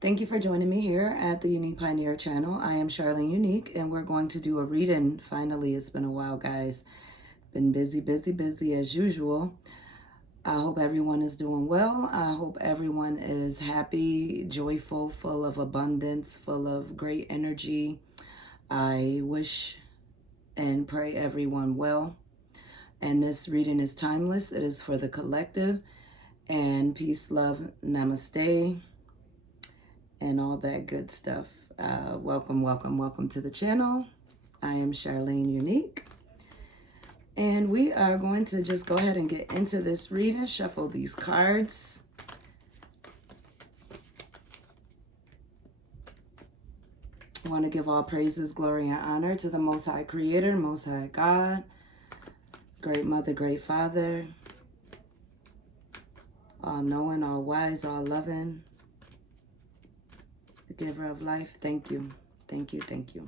Thank you for joining me here at the Unique Pioneer channel. I am Charlene Unique, and we're going to do a reading. Finally, it's been a while, guys. Been busy, busy, busy as usual. I hope everyone is doing well. I hope everyone is happy, joyful, full of abundance, full of great energy. I wish and pray everyone well. And this reading is timeless. It is for the collective. And peace, love, namaste, and all that good stuff. Welcome, welcome, welcome to the channel. I am Charlene Unique. And we are going to just go ahead and get into this reading, shuffle these cards. I want to give all praises, glory, and honor to the Most High Creator, Most High God, Great Mother, Great Father, all-knowing, all-wise, all-loving, the giver of life. Thank you, thank you, thank you.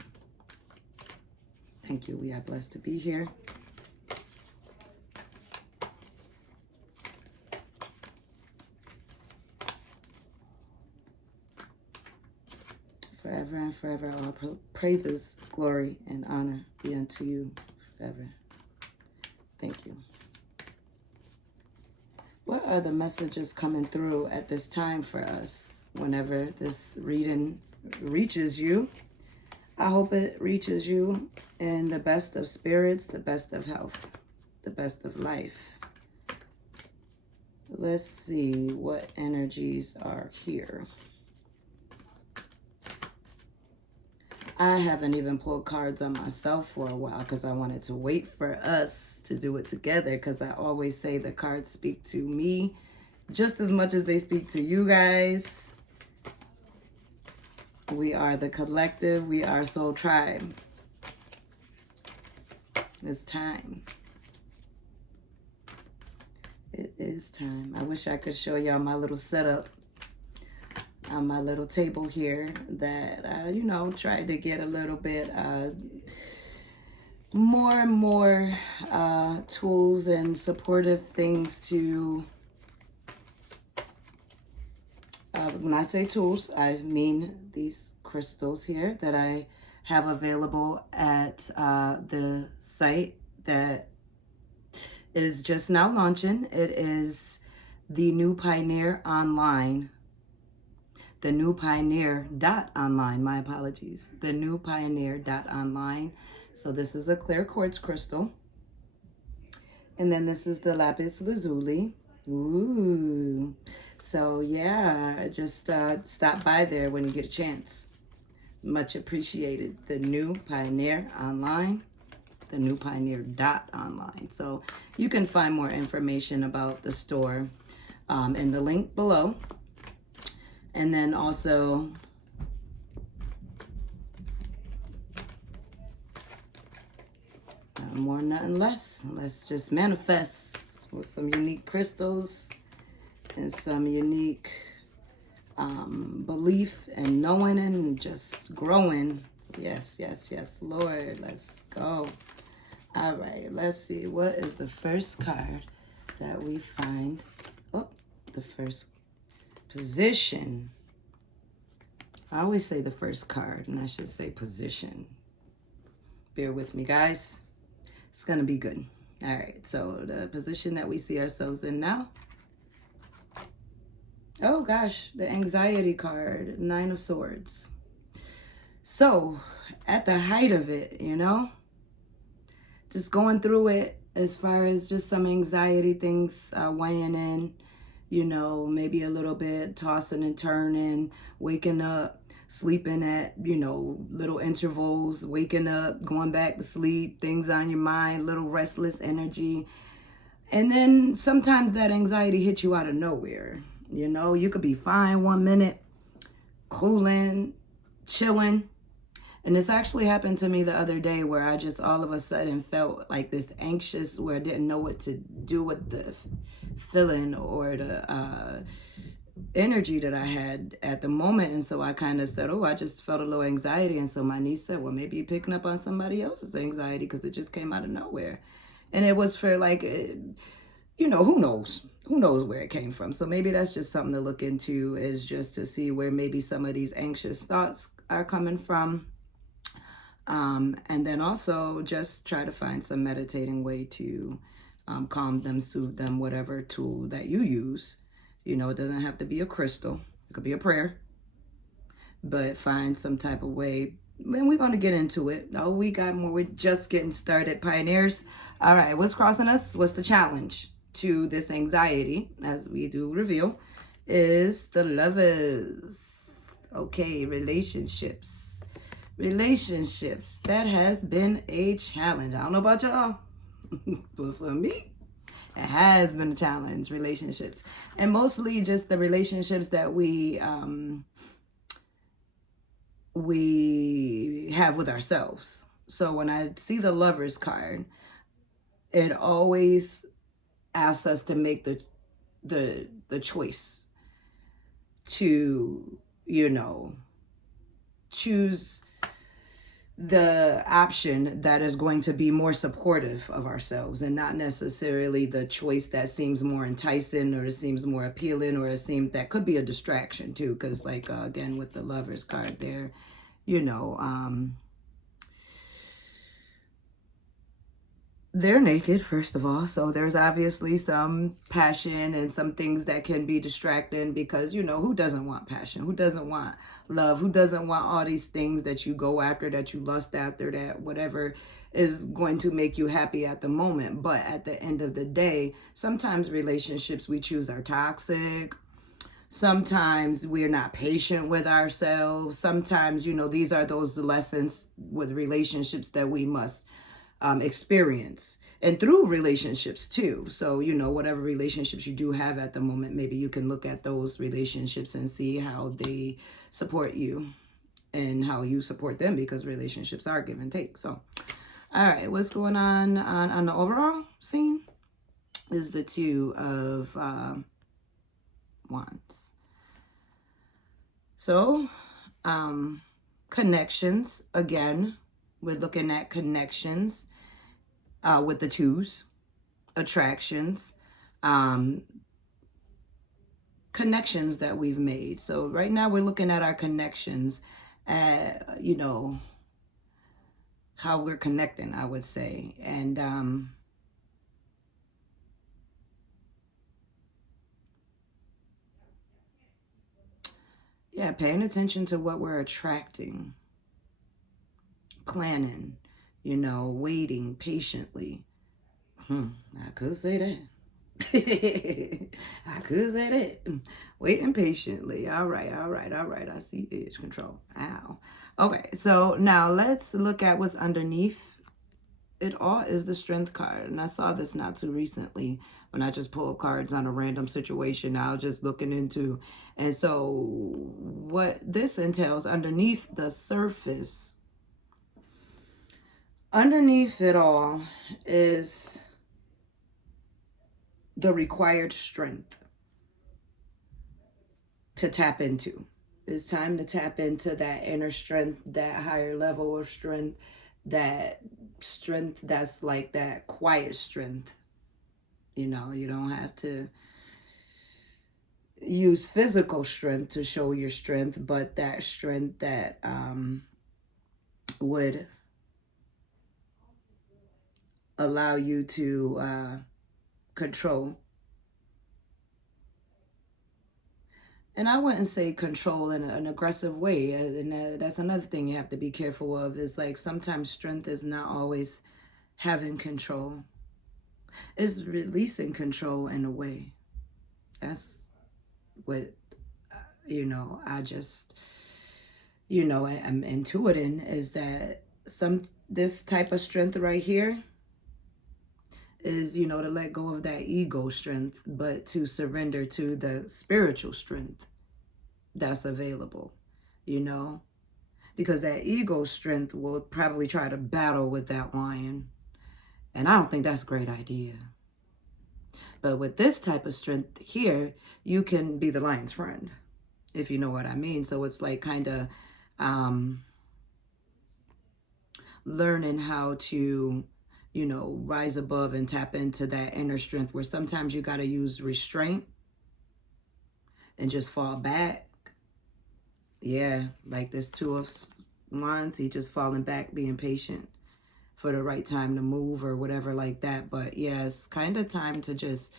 Thank you. We are blessed to be here. Forever and forever, all praises, glory, and honor be unto you forever. Thank you. What are the messages coming through at this time for us whenever this reading reaches you? I hope it reaches you in the best of spirits, the best of health, the best of life. Let's see what energies are here. I haven't even pulled cards on myself for a while because I wanted to wait for us to do it together, because I always say the cards speak to me just as much as they speak to you guys. We are the collective. We are Soul Tribe. It's time. It is time. I wish I could show y'all my little setup on my little table here that tried to get a little bit more and more tools and supportive things to when I say tools, I mean these crystals here that I have available at the site that is just now launching. It is thenewpioneer.online. thenewpioneer.online, my apologies. thenewpioneer.online. So this is a clear quartz crystal. And then this is the Lapiz Lazuli. Ooh. So yeah, just stop by there when you get a chance. Much appreciated. The New Pioneer Online. thenewpioneer.online. So you can find more information about the store in the link below. And then also, nothing more, nothing less. Let's just manifest with some unique crystals and some unique belief and knowing and just growing. Yes, yes, yes, Lord. Let's go. All right, let's see. What is the first card that we find? Oh, the first position. I always say the first card, and I should say position. Bear with me, guys. It's going to be good. All right, so the position that we see ourselves in now. Oh, gosh, the anxiety card, 9 of Swords. So, at the height of it, just going through it as far as just some anxiety things weighing in. Maybe a little bit tossing and turning, waking up, sleeping at, little intervals, waking up, going back to sleep, things on your mind, little restless energy. And then sometimes that anxiety hits you out of nowhere. You could be fine one minute, cooling, chilling. And this actually happened to me the other day where I just all of a sudden felt like this anxious, where I didn't know what to do with the feeling or the energy that I had at the moment. And so I kind of said, I just felt a little anxiety. And so my niece said, well, maybe you're picking up on somebody else's anxiety because it just came out of nowhere. And it was for like who knows? Who knows where it came from? So maybe that's just something to look into, is just to see where maybe some of these anxious thoughts are coming from. And then also just try to find some meditating way to calm them, soothe them, whatever tool that you use. It doesn't have to be a crystal. It could be a prayer. But find some type of way. And we're going to get into it. Oh, we got more. We're just getting started, pioneers. All right, what's crossing us? What's the challenge to this anxiety, as we do reveal, is the Lovers. Okay, relationships. That has been a challenge. I don't know about y'all, but for me, it has been a challenge. Relationships, and mostly just the relationships that we have with ourselves. So when I see the Lovers card, it always asks us to make the choice to choose the option that is going to be more supportive of ourselves, and not necessarily the choice that seems more enticing, or it seems more appealing, or it seems that could be a distraction too, because like again with the Lovers card there, they're naked, first of all, so there's obviously some passion and some things that can be distracting, because who doesn't want passion, who doesn't want love, who doesn't want all these things that you go after, that you lust after, that whatever is going to make you happy at the moment. But at the end of the day, sometimes relationships we choose are toxic. Sometimes we're not patient with ourselves. Sometimes these are those lessons with relationships that we must experience, and through relationships too. So whatever relationships you do have at the moment, maybe you can look at those relationships and see how they support you and how you support them, because relationships are give and take. So all right, what's going on the overall scene is the Two of Wands. So connections, again, we're looking at connections with the twos, attractions, connections that we've made. So right now we're looking at our connections, how we're connecting, I would say. And yeah, paying attention to what we're attracting, planning, waiting patiently. I could say that. I could say that. Waiting patiently. All right. I see edge control. Ow. Okay, so now let's look at what's underneath it all is the Strength card. And I saw this not too recently when I just pulled cards on a random situation I was just looking into. And so what this entails underneath the surface, underneath it all is the required strength to tap into. It's time to tap into that inner strength, that higher level of strength, that strength that's like that quiet strength. You don't have to use physical strength to show your strength, but that strength that would allow you to control. And I wouldn't say control in an aggressive way. And that's another thing you have to be careful of, is like sometimes strength is not always having control. It's releasing control in a way. That's what, I just, I'm intuiting, is that this type of strength right here is, to let go of that ego strength, but to surrender to the spiritual strength that's available, because that ego strength will probably try to battle with that lion. And I don't think that's a great idea. But with this type of strength here, you can be the lion's friend, if you know what I mean. So it's like kind of learning how to, you know, rise above and tap into that inner strength where sometimes you got to use restraint and just fall back. Yeah, like this Two of Wands, he just falling back, being patient for the right time to move or whatever like that. But yeah, it's kind of time to just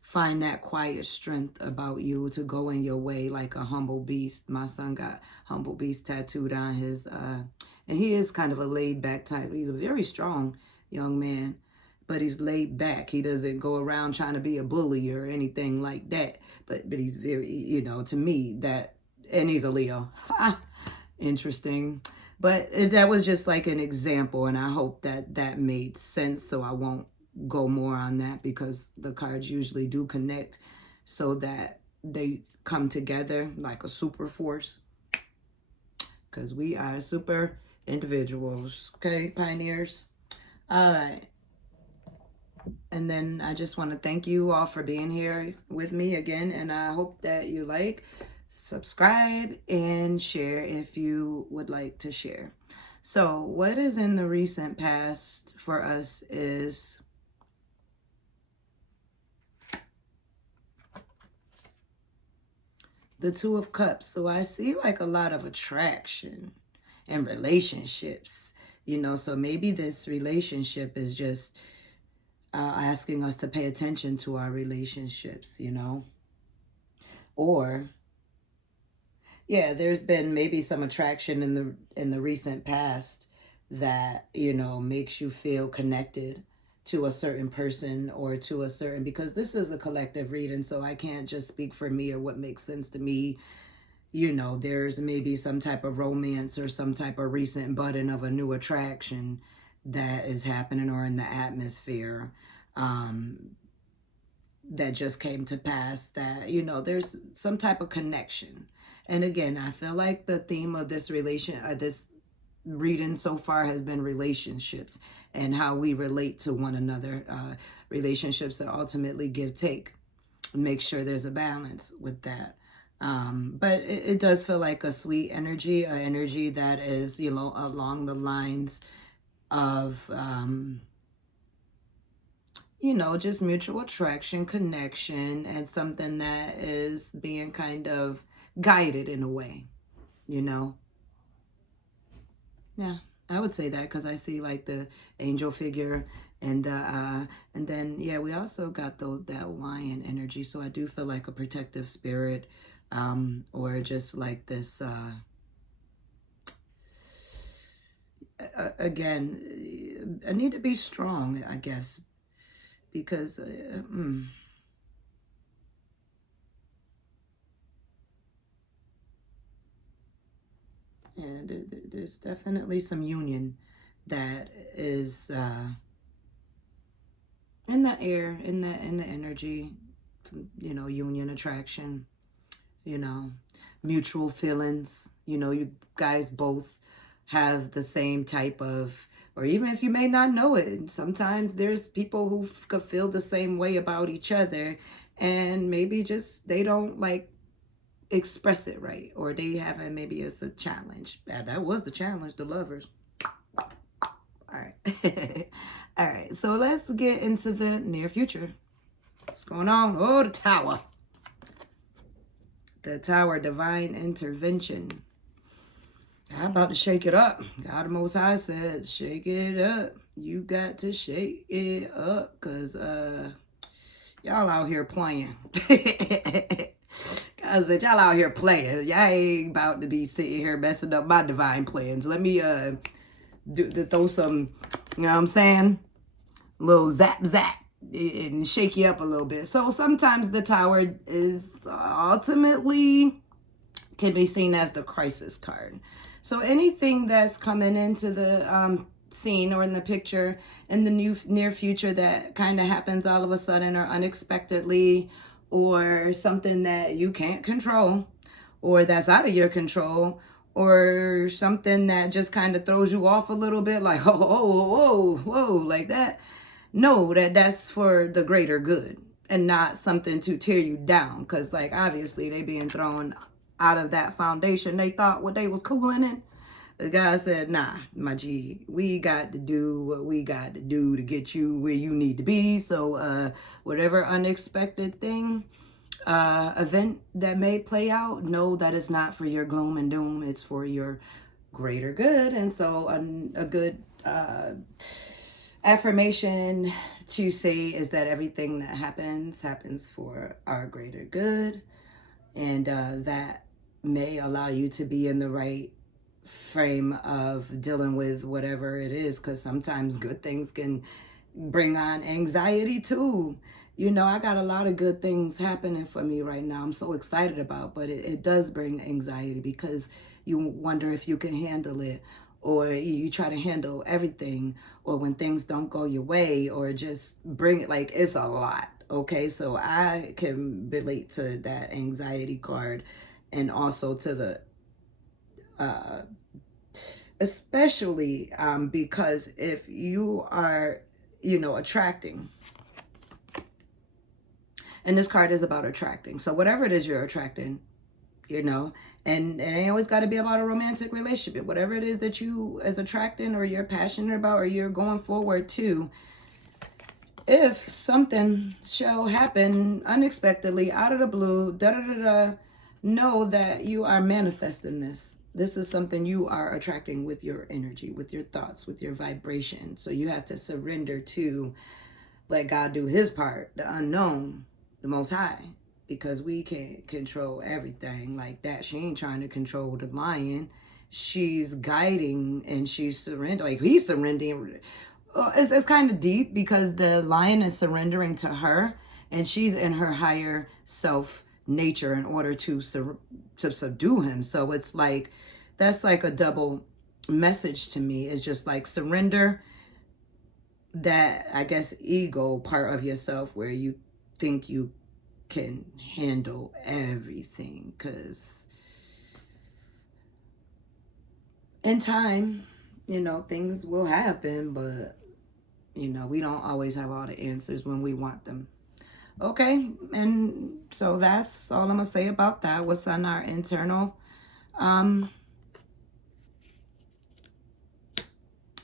find that quiet strength about you to go in your way like a humble beast. My son got humble beast tattooed on his, and he is kind of a laid back type. He's a very strong young man, but he's laid back. He doesn't go around trying to be a bully or anything like that. But he's very, you know, to me that, and he's a Leo. Interesting. But that was just like an example, and I hope that that made sense, so I won't go more on that because the cards usually do connect so that they come together like a super force, because we are super individuals. Okay, pioneers? All right. And then I just want to thank you all for being here with me again, and I hope that you like, subscribe, and share if you would like to share. So what is in the recent past for us is the Two of Cups. So I see like a lot of attraction and relationships, you know, so maybe this relationship is just asking us to pay attention to our relationships, you know, or yeah, there's been maybe some attraction in the recent past that, you know, makes you feel connected to a certain person or to a certain, because this is a collective reading, so I can't just speak for me or what makes sense to me. You know, there's maybe some type of romance or some type of recent budding of a new attraction that is happening or in the atmosphere that just came to pass, that, you know, there's some type of connection. And again, I feel like the theme of this this reading so far has been relationships and how we relate to one another. Relationships that ultimately give take. Make sure there's a balance with that. But it does feel like a sweet energy, an energy that is, you know, along the lines of, you know, just mutual attraction, connection, and something that is being kind of guided in a way, you know. Yeah, I would say that because I see like the angel figure and then yeah, we also got that lion energy. So I do feel like a protective spirit, or just like this again, I need to be strong, I guess, because yeah, there's definitely some union that is in the air, in the energy, you know, union, attraction, you know, mutual feelings. You know, you guys both have the same type of, or even if you may not know it, sometimes there's people who could feel the same way about each other, and maybe just they don't like express it right, or they haven't, maybe it's a challenge. That was the challenge, the lovers. All right. All right, so let's get into the near future. What's going on? Oh, the Tower. The Tower, divine intervention. I'm about to shake it up. God the Most High said, shake it up. You got to shake it up, because y'all out here playing. I said, y'all out here playing. Y'all ain't about to be sitting here messing up my divine plans. Let me throw some, you know what I'm saying? A little zap and shake you up a little bit. So sometimes the Tower is ultimately can be seen as the crisis card. So anything that's coming into the scene or in the picture in the near future that kind of happens all of a sudden or unexpectedly, or something that you can't control, or that's out of your control, or something that just kind of throws you off a little bit, like, whoa, like that. Know that that's for the greater good and not something to tear you down, because like obviously they being thrown out of that foundation they thought what they was cooling in. God said, nah, my G, we got to do what we got to do to get you where you need to be. So whatever unexpected thing, event that may play out, know that it's not for your gloom and doom. It's for your greater good. And so a good affirmation to say is that everything that happens for our greater good. And that may allow you to be in the right frame of dealing with whatever it is, because sometimes good things can bring on anxiety too. You know, I got a lot of good things happening for me right now. I'm so excited about, but it does bring anxiety because you wonder if you can handle it, or you try to handle everything, or when things don't go your way, or just bring it, like, it's a lot. Okay, so I can relate to that anxiety card, and also to the especially because if you are, attracting, and this card is about attracting. So whatever it is you're attracting, and it ain't always got to be about a romantic relationship. Whatever it is that you is attracting, or you're passionate about, or you're going forward to, if something shall happen unexpectedly, out of the blue, know that you are manifesting this. This is something you are attracting with your energy, with your thoughts, with your vibration. So you have to surrender to let God do his part, the unknown, the Most High, because we can't control everything like that. She ain't trying to control the lion. She's guiding, and she's surrendering. Like, he's surrendering. It's kind of deep, because the lion is surrendering to her, and she's in her higher self nature in order to subdue him. So it's like, that's like a double message to me. It's just like surrender that, I guess, ego part of yourself where you think you can handle everything, because in time, things will happen, but we don't always have all the answers when we want them. Okay, and so that's all I'm gonna say about that. What's on our internal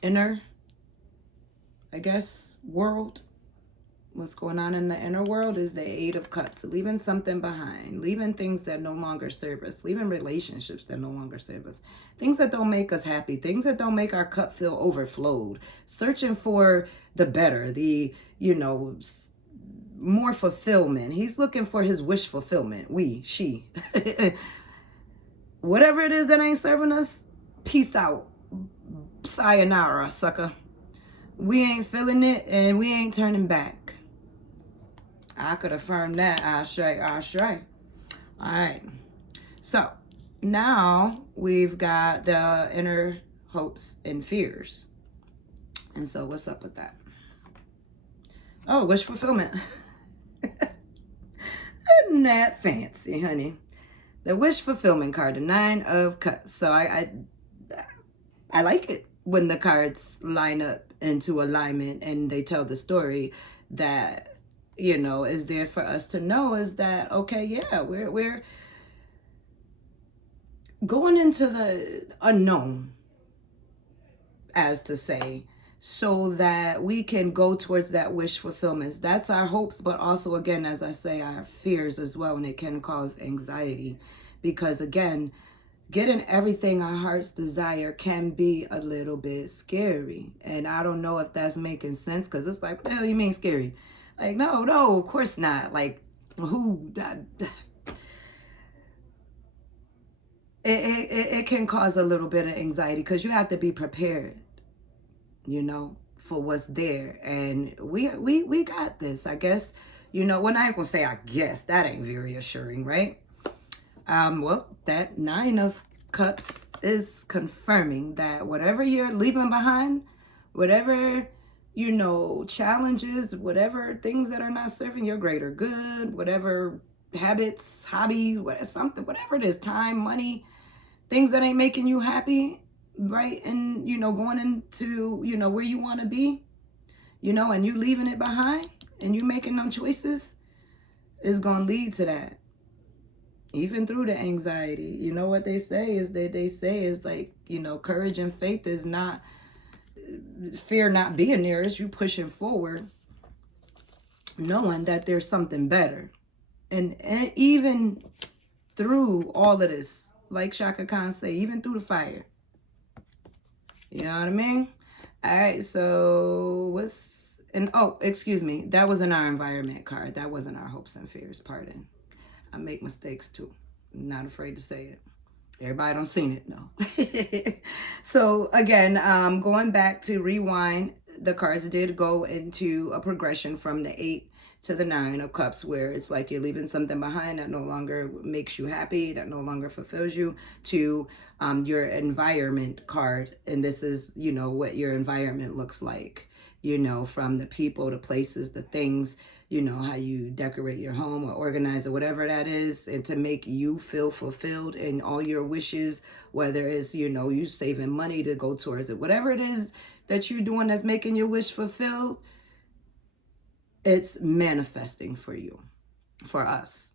inner, I guess, world. What's going on in the inner world is the Eight of Cups, leaving something behind, leaving things that no longer serve us, leaving relationships that no longer serve us, things that don't make us happy, things that don't make our cup feel overflowed, searching for the better, the, more fulfillment. He's looking for his wish fulfillment. She. Whatever it is that ain't serving us, peace out. Sayonara, sucker. We ain't feeling it, and we ain't turning back. I could affirm that. Ashe. All right. So now we've got the inner hopes and fears. And so what's up with that? Oh, wish fulfillment. Isn't that fancy, honey? The wish fulfillment card, the Nine of Cups. So I like it when the cards line up into alignment and they tell the story that, is there for us to know, is that, okay, yeah, we're going into the unknown, as to say, so that we can go towards that wish fulfillment. That's our hopes, but also, again, as I say, our fears as well, and it can cause anxiety, because, again, getting everything our hearts desire can be a little bit scary. And I don't know if that's making sense, because it's like, what the hell you mean scary? Like, no, of course not. Like, it can cause a little bit of anxiety, because you have to be prepared, for what's there. And we got this, I guess. When I ain't gonna say I guess, that ain't very assuring, right? Well, that Nine of Cups is confirming that whatever you're leaving behind, whatever, challenges, whatever things that are not serving your greater good, whatever habits, hobbies, whatever it is, time, money, things that ain't making you happy, right? And, going into, where you want to be, and you leaving it behind, and you making them choices, is going to lead to that. even through the anxiety. You know what they say is like, courage and faith is not fear not being there. It's you pushing forward, knowing that there's something better. And even through all of this, like Shaka Khan say, even through the fire. You know what I mean? All right, so excuse me. That was in our environment card. That wasn't our hopes and fears. Pardon. I make mistakes too. I'm not afraid to say it. Everybody don't seen it, no. So again, going back to rewind, the cards did go into a progression from the 8 to the 9 of Cups, where it's like you're leaving something behind that no longer makes you happy, that no longer fulfills you, to your environment card. And this is, what your environment looks like, from the people, the places, the things, how you decorate your home or organize or whatever that is, and to make you feel fulfilled in all your wishes, whether it's, you saving money to go towards it, whatever it is that you're doing that's making your wish fulfilled, it's manifesting for you, for us.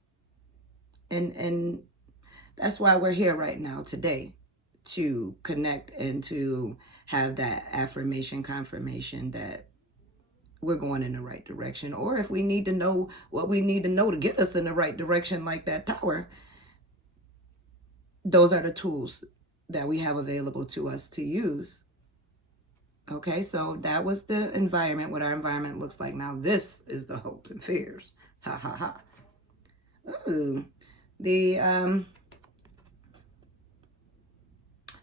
And that's why we're here right now today, to connect and to have that affirmation, confirmation that we're going in the right direction. Or if we need to know what we need to know to get us in the right direction, like that tower, those are the tools that we have available to us to use. Okay, so that was the environment, what our environment looks like. Now this is the hopes and fears. Ha ha ha. Ooh. The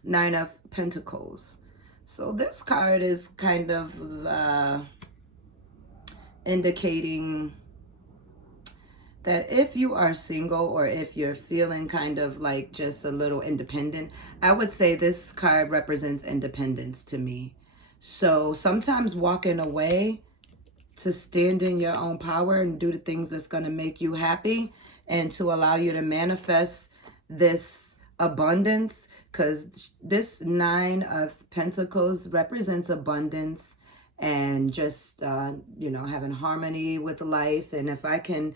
9 of Pentacles. So this card is kind of indicating that if you are single, or if you're feeling kind of like just a little independent, I would say this card represents independence to me. So sometimes walking away to stand in your own power and do the things that's going to make you happy, and to allow you to manifest this abundance, because this 9 of Pentacles represents abundance and just, having harmony with life. And if I can,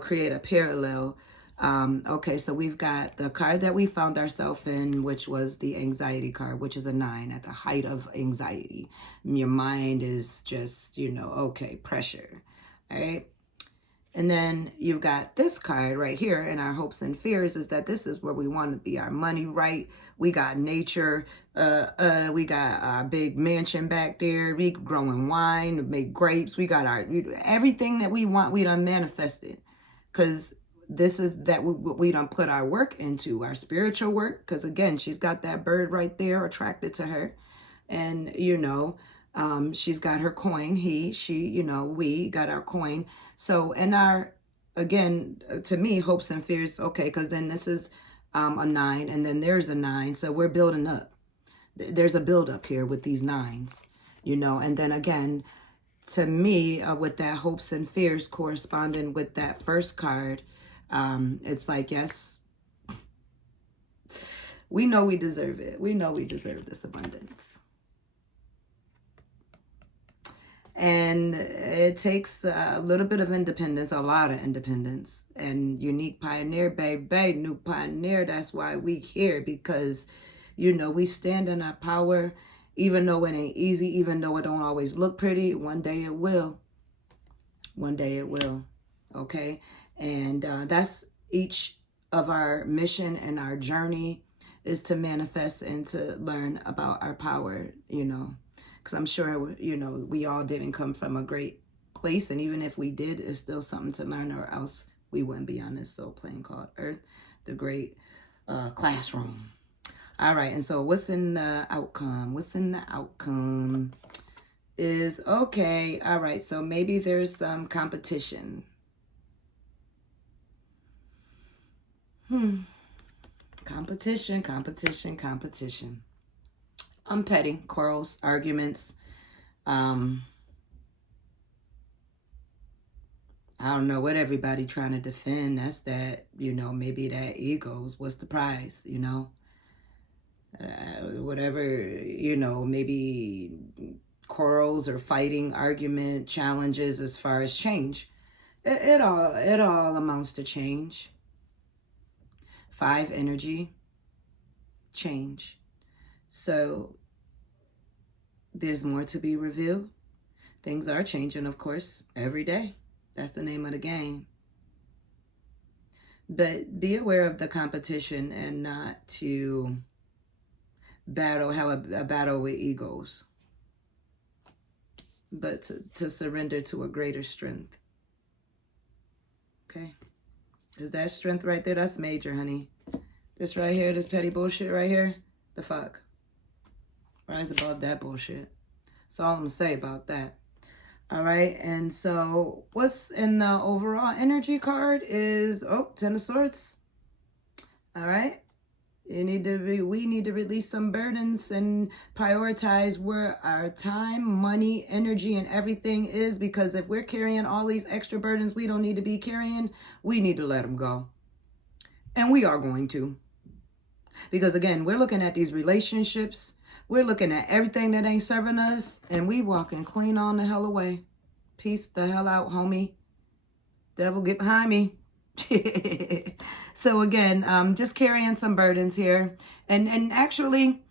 create a parallel. Okay, so we've got the card that we found ourselves in, which was the anxiety card, which is a 9 at the height of anxiety. Your mind is just, okay, pressure. All right. And then you've got this card right here in our hopes and fears, is that this is where we want to be, our money right. We got nature. We got our big mansion back there. We growing wine, make grapes. We got everything that we want, we done manifested. Because this is that we done put our work into, our spiritual work. Because again, she's got that bird right there attracted to her. And, she's got her coin. She, we got our coin. So, and again, to me, hopes and fears, okay, because then this is a 9, and then there's a 9. So we're building up. There's a build up here with these 9s, and then again, to me, with that hopes and fears corresponding with that first card, it's like, yes, we know we deserve it. We know we deserve this abundance. And it takes a little bit of independence, a lot of independence. And unique pioneer, baby, new pioneer. That's why we here, because, we stand in our power, even though it ain't easy, even though it don't always look pretty. One day it will. One day it will. Okay? And that's each of our mission and our journey, is to manifest and to learn about our power, Because I'm sure, we all didn't come from a great place. And even if we did, it's still something to learn, or else we wouldn't be on this soul plane called Earth, the great classroom. All right. And so what's in the outcome? What's in the outcome is, okay, all right, so maybe there's some competition. Competition. Petty quarrels, arguments. I don't know what everybody trying to defend. That's that, maybe that egos. What's the prize, whatever, maybe quarrels or fighting, argument, challenges as far as change. It all amounts to change. 5 energy, change. So there's more to be revealed. Things are changing, of course, every day. That's the name of the game. But be aware of the competition and not to battle, how a battle with egos, but to surrender to a greater strength. Okay? Because that strength right there, that's major, honey. This right here, this petty bullshit right here, the fuck. Rise above that bullshit. That's all I'm going to say about that. All right, and so what's in the overall energy card is, oh, 10 of Swords. All right. We need to release some burdens and prioritize where our time, money, energy, and everything is, because if we're carrying all these extra burdens we don't need to be carrying, we need to let them go. And we are going to. Because again, we're looking at these relationships, we're looking at everything that ain't serving us, and we walking clean on the hell away. Peace the hell out, homie. Devil, get behind me. So again, just carrying some burdens here. And actually,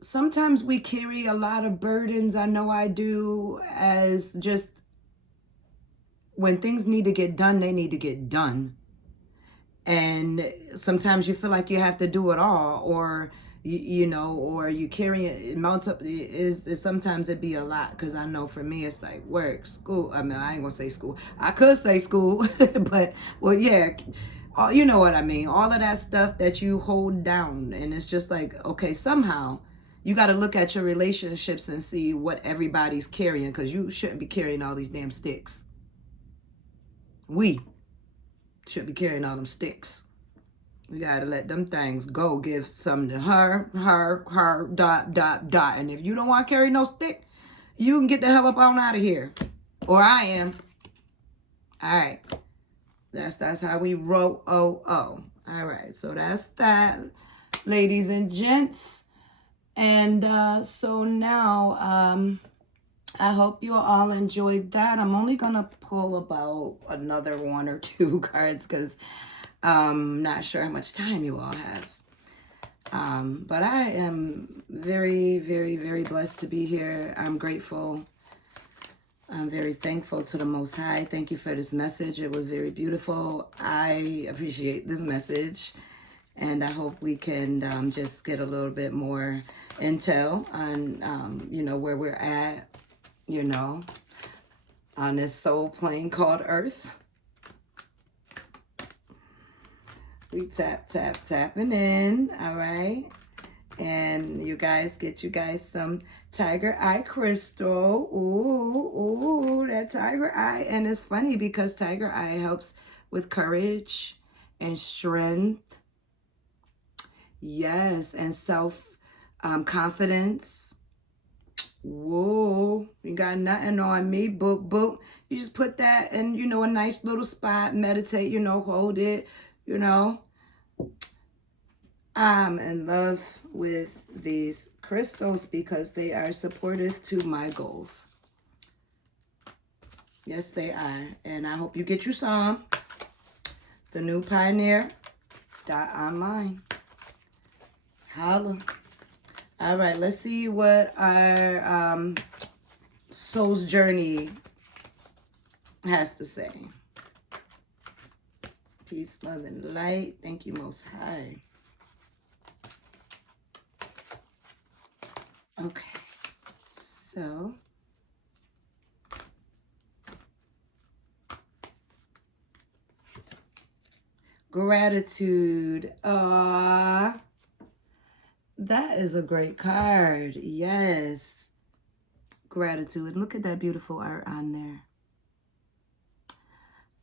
sometimes we carry a lot of burdens, I know I do, as just when things need to get done, they need to get done. And sometimes you feel like you have to do it all, or you know, or you carry it mounts up. Is sometimes it be a lot, because I know for me it's like work, school. I mean, I ain't gonna say school. I could say school, but well, yeah, you know what I mean. All of that stuff that you hold down, and it's just like, okay, somehow you got to look at your relationships and see what everybody's carrying, because you shouldn't be carrying all these damn sticks. We should be carrying all them sticks. We gotta let them things go. Give some to her, dot, dot, dot. And if you don't want to carry no stick, you can get the hell up on out of here. Or I am. All right. That's how we roll. All right. So that's that, ladies and gents. And so now, I hope you all enjoyed that. I'm only going to pull about another 1 or 2 cards, because I'm not sure how much time you all have. But I am very, very, very blessed to be here. I'm grateful. I'm very thankful to the Most High. Thank you for this message. It was very beautiful. I appreciate this message. And I hope we can just get a little bit more intel on, you know, where we're at, you know, on this soul plane called Earth. We tapping in, all right? And you guys, get you guys some tiger eye crystal. Ooh, that tiger eye. And it's funny because tiger eye helps with courage and strength. Yes, and self confidence. Whoa, you got nothing on me, boop, boop. You just put that in, you know, a nice little spot, meditate, you know, hold it, you know. I'm in love with these crystals because they are supportive to my goals. Yes, they are. And I hope you get you some. thenewpioneer.online. Holla. All right, let's see what our soul's journey has to say. Peace, love, and light. Thank you, Most High. Okay, so gratitude. That is a great card. Yes. Gratitude. Look at that beautiful art on there.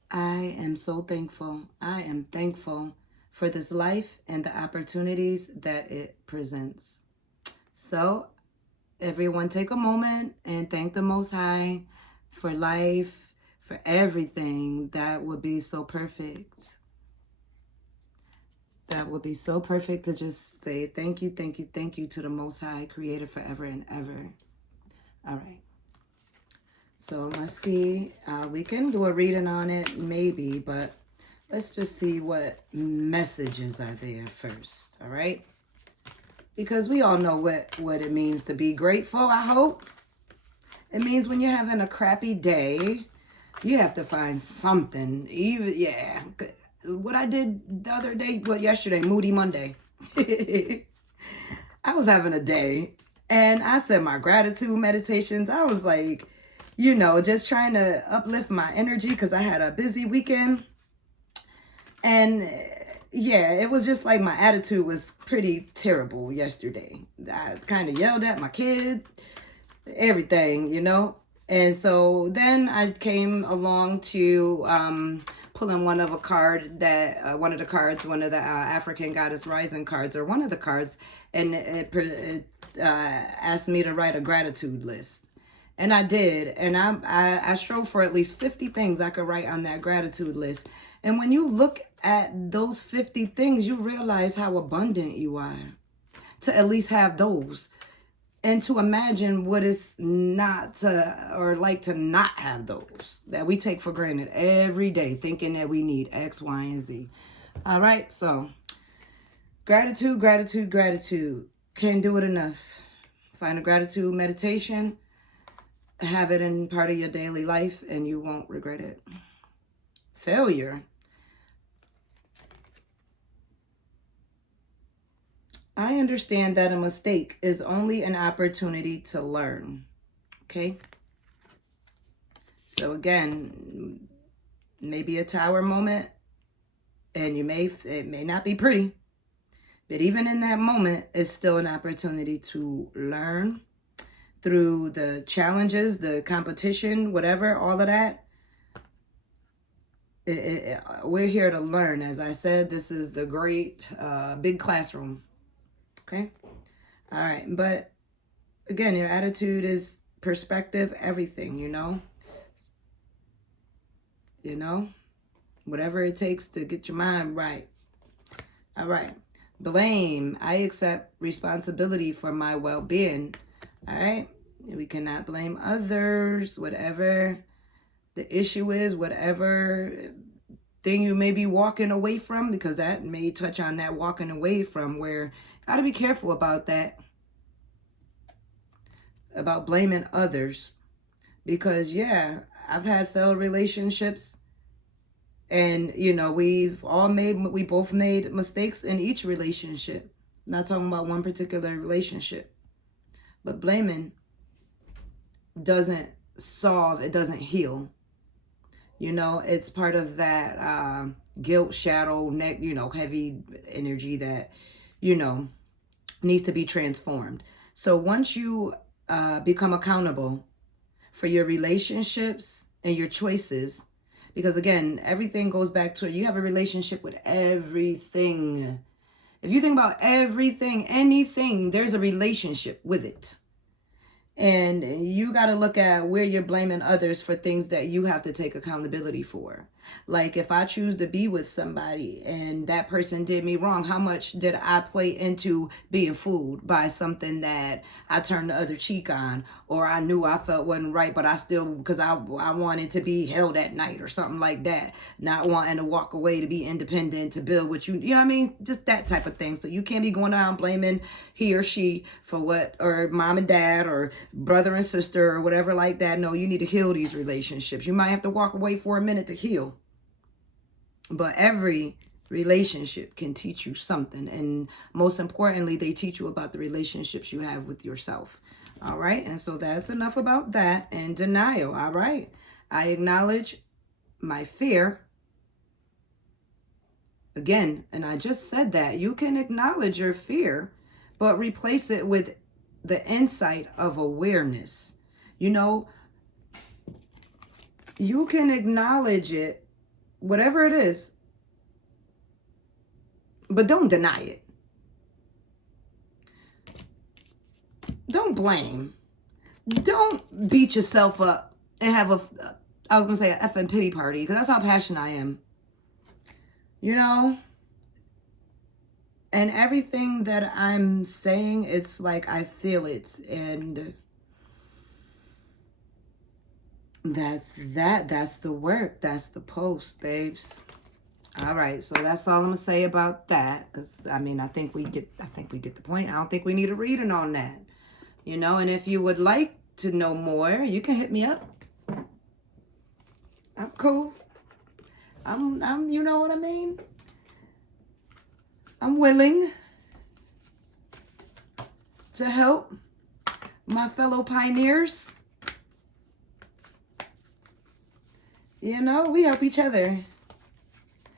I am so thankful. I am thankful for this life and the opportunities that it presents. So, everyone take a moment and thank the Most High for life, for everything. That would be so perfect. That would be so perfect to just say thank you, thank you, thank you to the Most High, Creator forever and ever. All right. So let's see. We can do a reading on it, maybe, but let's just see what messages are there first, all right? Because we all know what it means to be grateful, I hope. It means when you're having a crappy day, you have to find something. Even, yeah. What I did the other day, yesterday, Moody Monday. I was having a day, and I said my gratitude meditations. I was like, just trying to uplift my energy because I had a busy weekend. And yeah, it was just like my attitude was pretty terrible yesterday. I kind of yelled at my kid, everything, And so then I came along to pulling one of the African Goddess Rising cards, or one of the cards, and it asked me to write a gratitude list. And I did, and I strove for at least 50 things I could write on that gratitude list. And when you look at those 50 things, you realize how abundant you are to at least have those. And to imagine what it's not to, or like to not have those that we take for granted every day, thinking that we need X, Y, and Z. All right, so gratitude, gratitude, gratitude. Can't do it enough. Find a gratitude meditation, have it in part of your daily life, and you won't regret it. Failure. I understand that a mistake is only an opportunity to learn. Okay? So again, maybe a tower moment, and it may not be pretty, but even in that moment, it's still an opportunity to learn through the challenges, the competition, whatever, all of that. We're here to learn. As I said, this is the great big classroom. Okay? All right. But again, your attitude is perspective, everything, whatever it takes to get your mind right. All right. Blame. I accept responsibility for my well-being. All right. We cannot blame others, whatever the issue is, whatever thing you may be walking away from, because that may touch on that walking away from, where got to be careful about that, about blaming others. Because, yeah, I've had failed relationships, and, we both made mistakes in each relationship. Not talking about one particular relationship. But blaming doesn't solve, it doesn't heal. It's part of that guilt, shadow, neck, heavy energy that, needs to be transformed. So once you become accountable for your relationships and your choices, because again, everything goes back to, you have a relationship with everything. If you think about everything, anything, there's a relationship with it. And you got to look at where you're blaming others for things that you have to take accountability for. Like if I choose to be with somebody and that person did me wrong, how much did I play into being fooled by something that I turned the other cheek on, or I knew I felt wasn't right, but I still, because I wanted to be held at night or something like that, not wanting to walk away to be independent, to build what you know what I mean? Just that type of thing. So you can't be going around blaming he or she for what, or mom and dad, or brother and sister, or whatever like that. No, you need to heal these relationships. You might have to walk away for a minute to heal. But every relationship can teach you something. And most importantly, they teach you about the relationships you have with yourself. All right. And so that's enough about that. And denial. All right. I acknowledge my fear. Again, and I just said that you can acknowledge your fear, but replace it with the insight of awareness. You can acknowledge it, whatever it is, but don't deny it. Don't blame. Don't beat yourself up and have I was going to say an effing pity party, because that's how passionate I am. And everything that I'm saying, it's like I feel it. And that's that. That's the work. That's the post, babes. All right, so that's all I'm gonna say about that. Cause I mean, I think we get the point. I don't think we need a reading on that. You know, and if you would like to know more, you can hit me up. I'm cool. I'm you know what I mean? I'm willing to help my fellow pioneers. You know, we help each other.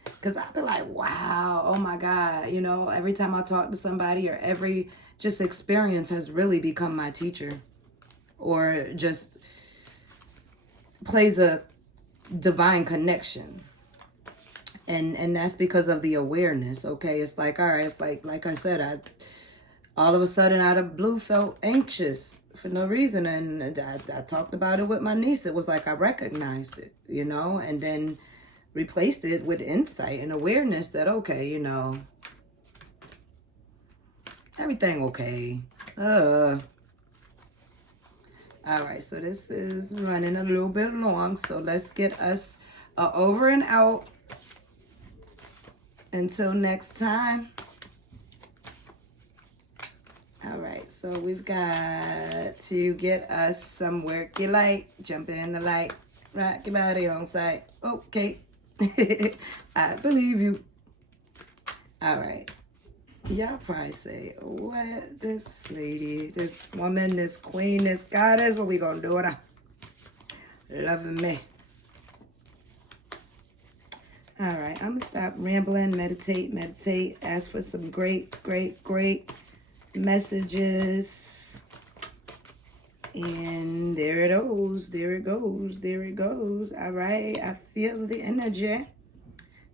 Because I'll be like, wow, oh my God. You know, every time I talk to somebody or every just experience has really become my teacher. Or just plays a divine connection. And that's because of the awareness, okay? It's like, all right, it's like I said, I all of a sudden out of blue felt anxious for no reason. And I talked about it with my niece. It was like I recognized it, you know, and then replaced it with insight and awareness that, okay, you know, everything okay. All right, so this is running a little bit long, so let's get us over and out. Until next time. All right, so we've got to get us some worky light. Jump in the light. Rock your body on sight. Okay. I believe you. All right. Y'all probably say, what this lady, this woman, this queen, this goddess, what we gonna do with her? Loving me. All right, I'm going to stop rambling, meditate, ask for some great messages. And there it goes, there it goes. All right, I feel the energy.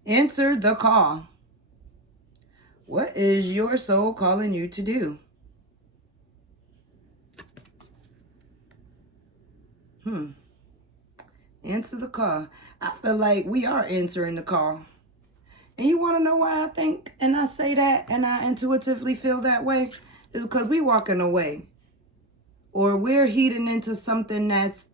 Answer the call. What is your soul calling you to do? Answer the call. I feel like we are answering the call. And you want to know why I think and I say that and I intuitively feel that way? Is because we walking away. Or we're heating into something that's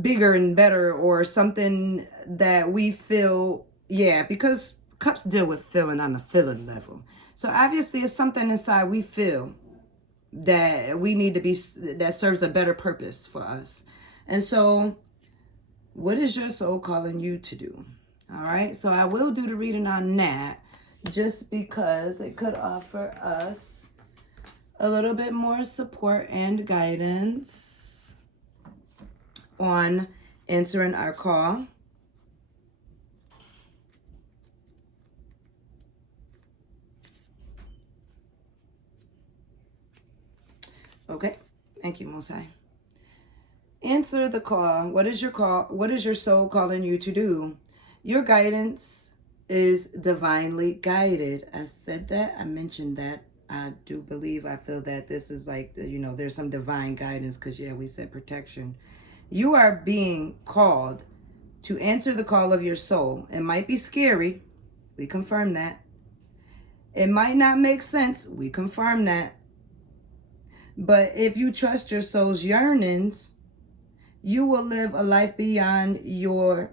bigger and better, or something that we feel, yeah, because cups deal with feeling on the feeling level. So obviously it's something inside we feel that we need to be, that serves a better purpose for us. And so what is your soul calling you to do? All right, so I will do the reading on that just because it could offer us a little bit more support and guidance on answering our call. Okay, thank you, Most High. Answer the call. What is your call? What is your soul calling you to do? Your guidance is divinely guided. I said that. I mentioned that. I do believe, I feel that this is like, you know, there's some divine guidance because, yeah, we said protection. You are being called to answer the call of your soul. It might be scary. We confirm that. It might not make sense. We confirm that. But if you trust your soul's yearnings, you will live a life beyond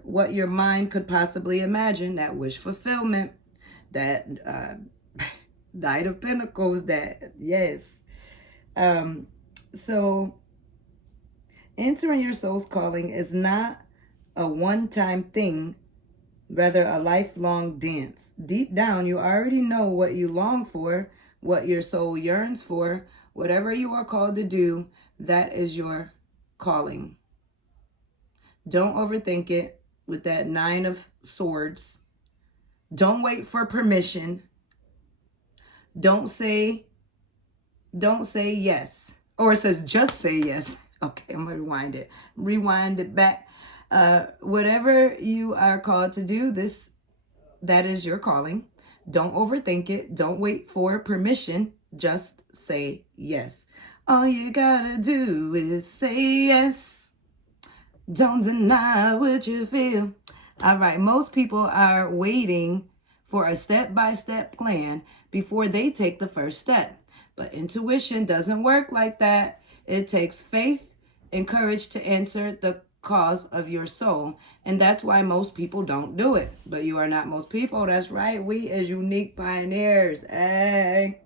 what your mind could possibly imagine. That wish fulfillment, that Knight of Pentacles, that, yes. So answering your soul's calling is not a one-time thing, rather a lifelong dance. Deep down, you already know what you long for, what your soul yearns for. Whatever you are called to do, that is your calling. Don't overthink it with that 9 of Swords. Don't wait for permission. Don't say yes. Or it says just say yes. Okay, I'm going to rewind it. Rewind it back. Whatever you are called to do, that is your calling. Don't overthink it. Don't wait for permission. Just say yes. All you gotta do is say yes. Don't deny what you feel. All right, most people are waiting for a step-by-step plan before they take the first step. But intuition doesn't work like that. It takes faith and courage to answer the cause of your soul. And that's why most people don't do it. But you are not most people. That's right. We as unique pioneers. Hey.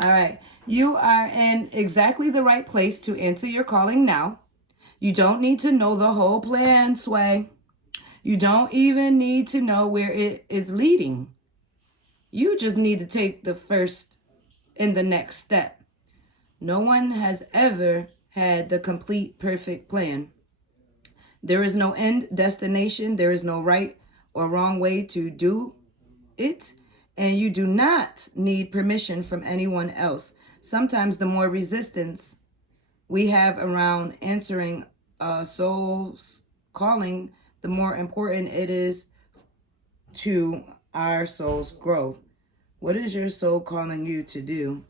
All right. You are in exactly the right place to answer your calling now. You don't need to know the whole plan, Sway. You don't even need to know where it is leading. You just need to take the first and the next step. No one has ever had the complete perfect plan. There is no end destination. There is no right or wrong way to do it. And you do not need permission from anyone else. Sometimes the more resistance we have around answering a soul's calling, the more important it is to our soul's growth. What is your soul calling you to do?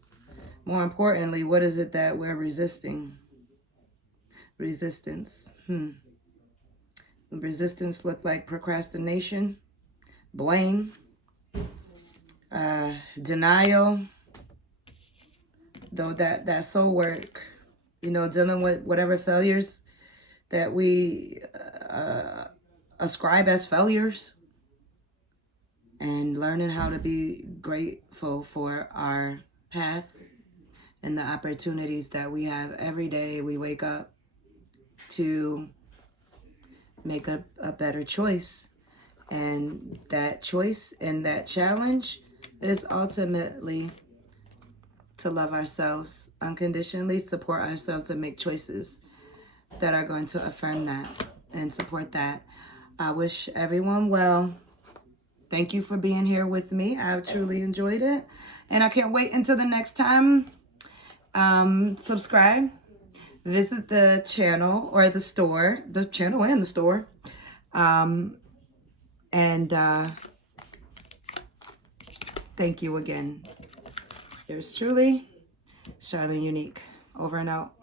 More importantly, what is it that we're resisting? Resistance. Resistance look like procrastination, blame, denial. Though that soul work, dealing with whatever failures that we ascribe as failures, and learning how to be grateful for our path and the opportunities that we have every day. We wake up to make a better choice, and that choice and that challenge is ultimately to love ourselves unconditionally, support ourselves, and make choices that are going to affirm that and support that. I wish everyone well. Thank you for being here with me. I've truly enjoyed it, and I can't wait until the next time. Subscribe, visit the channel or the store, the channel and the store. Thank you again. Yours truly, Charlene Unique. Over and out.